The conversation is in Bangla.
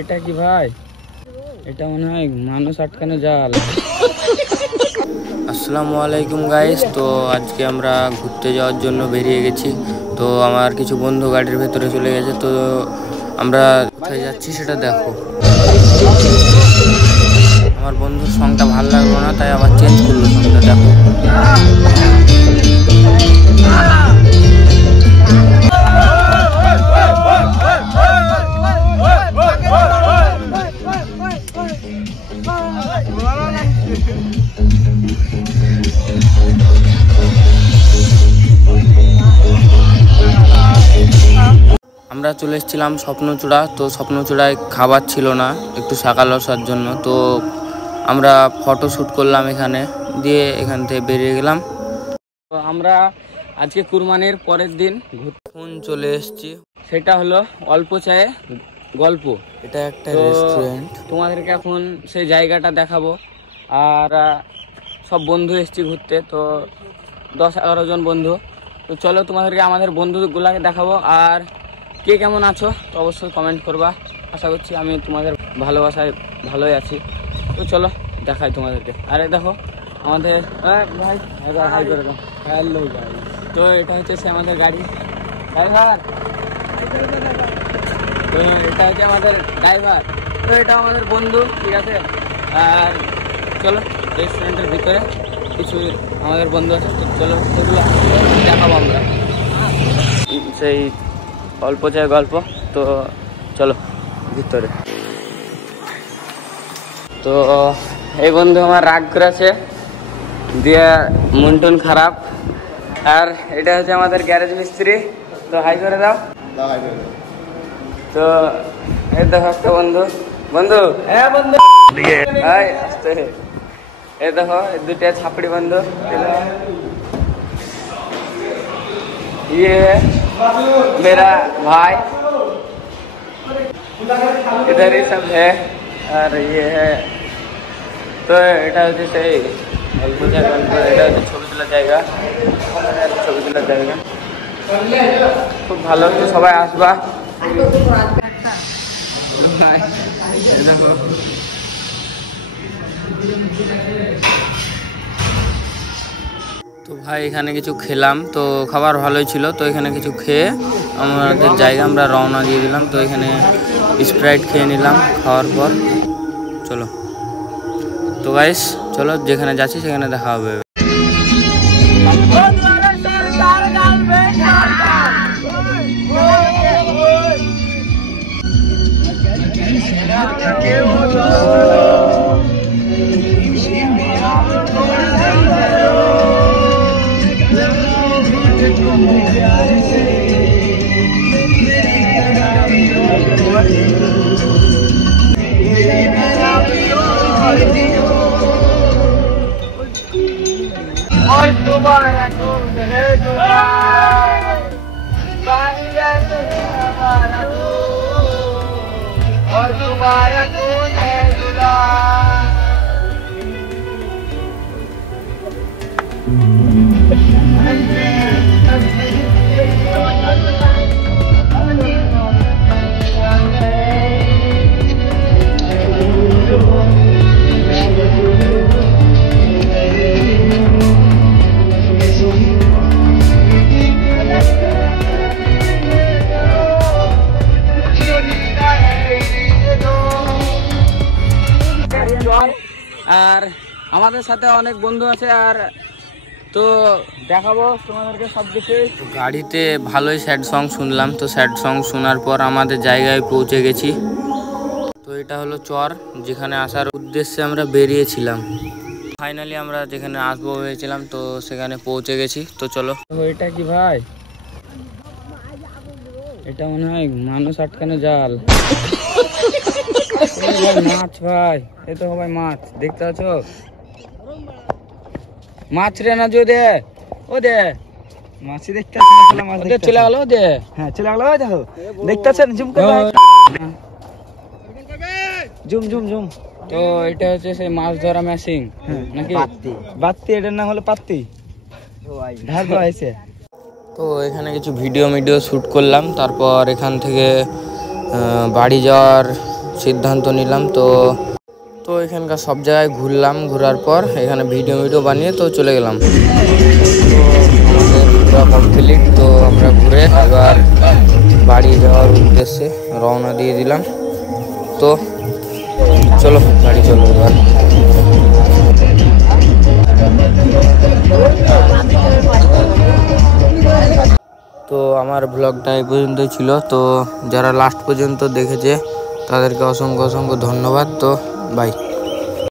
এটা কি ভাই? এটা মনে হয় মানুষ আটকানো জাল। আসসালামু আলাইকুম গাইস। তো আজকে আমরা ঘুরতে যাওয়ার জন্য বেরিয়ে গেছি। তো আমার কিছু বন্ধু গাড়ির ভেতরে চলে গেছে। তো আমরা কোথায় যাচ্ছি সেটা দেখো। আমার বন্ধুর সংটা ভালো লাগলো না, তাই আবার চেঞ্জ করলো সংটা। দেখো আমরা চলে এসেছিলাম স্বপ্নচূড়া। তো স্বপ্নচূড়ায় খাবার ছিল না, একটু সকাল আসার জন্য। তো আমরা ফটো শ্যুট করলাম এখানে, দিয়ে এখান থেকে বেরিয়ে গেলাম। তো আমরা আজকে কুরবানির পরের দিন এখন চলে এসেছি। সেটা হলো অল্প চায়ে গল্প। এটা একটা রেস্টুরেন্ট। তোমাদেরকে এখন সেই জায়গাটা দেখাবো। আর সব বন্ধু এসেছি ঘুরতে, তো 10-11 জন বন্ধু। তো চলো তোমাদেরকে আমাদের বন্ধুগুলাকে দেখাবো। আর কে কেমন আছো তো অবশ্যই কমেন্ট করবা। আশা করছি আমি তোমাদের ভালোবাসায় ভালোই আছি। তো চলো দেখাই তোমাদেরকে। আরে দেখো আমাদের ভাই হাই করে দাও। হ্যালো ভাই। তো এটা হচ্ছে সে আমাদের গাড়ি ড্রাইভার। তো এটা হচ্ছে আমাদের ড্রাইভার। তো এটা আমাদের বন্ধু, ঠিক আছে। আর চলো রেস্টুরেন্টের ভিতরে কিছু আমাদের বন্ধু আছে, তো চলো সেগুলো দেখাবো আমরা। সেই অল্প চায় গল্প। তো চলো ভিতরে। তো এই বন্ধু আমার রাগ করেছে, দিয়ে মন খারাপ। আর এটা হচ্ছে আমাদের গ্যারেজ মিস্ত্রি। তো হাই করে দাও। তো এই দেখো একটা বন্ধু। বন্ধু হ্যাঁ বন্ধু হাই আসতে। এই দেখো দুটা ছাপড়ি বন্ধু। ये मेरा भाई, इधर ही सब है। और ये है তো এটা হচ্ছে সেই গল্প গল্প। এটা হচ্ছে ছবি তোলার জায়গা, ছবি তোলার জায়গা খুব ভালো। তো সবাই আসবা। তো ভাই এখানে কিছু খেলাম, তো খাবার ভালোই ছিল। তো এখানে কিছু খেয়ে আমাদের জায়গা আমরা রওনা দিয়ে দিলাম। তো এখানে স্প্রাইট খেয়ে নিলাম খাওয়ার পর। চলো তো গাইস, চলো যেখানে যাচ্ছি সেখানে দেখা হবে। और तुम्हारा कौन है दूल्हा, हमारा और तुम्हारा कौन है दूल्हा। আর আমাদের সাথে অনেক বন্ধু আছে। আর তো দেখাবো তোমাদেরকে সব কিছু। গাড়িতে ভালোই স্যাড সং শুনলাম। তো স্যাড সং শোনার পর আমাদের জায়গায় পৌঁছে গেছি। তো এটা হলো চর, যেখানে আসার উদ্দেশ্যে আমরা বেরিয়েছিলাম। ফাইনালি আমরা যেখানে আসবো হয়েছিলাম, তো সেখানে পৌঁছে গেছি। তো চলো। এটা কি ভাই? এটা মনে হয় মানুষ আটকানো জাল। মাছ ভাই, এই তো ভাই মাছ দেখতে পাচ্ছ? মাছ রে না যো দে ও দে মাছই দেখতে চলে গেল। দে হ্যাঁ চলে গেল। দেখো দেখতেছেন, জুম করে জুম জুম জুম। তো এটা হচ্ছে সেই মাছ ধরা মেশিন নাকি বাত্তি। এটার নাম হলো পাত্তি। ধার দেওয়া হয়েছে। তো এখানে কিছু ভিডিও শুট করলাম। তারপর এখান থেকে বাড়ি যাওয়ার সিদ্ধান্ত নিলাম। তো এখানকার সব জায়গায় ঘুরলাম, ঘোরার পর এখানে ভিডিও বানিয়ে তো চলে গেলাম। তো আমাদের পুরো কমপ্লিট। তো আমরা ঘুরে এবার বাড়ি যাওয়ার উদ্দেশ্যে রওনা দিয়ে দিলাম। তো চলো গাড়ি চলো এবার। তো আমার ব্লগটা এই পর্যন্তই ছিল। তো যারা লাস্ট পর্যন্ত দেখেছে তাদেরকে অসংখ্য ধন্যবাদ। তো বাই।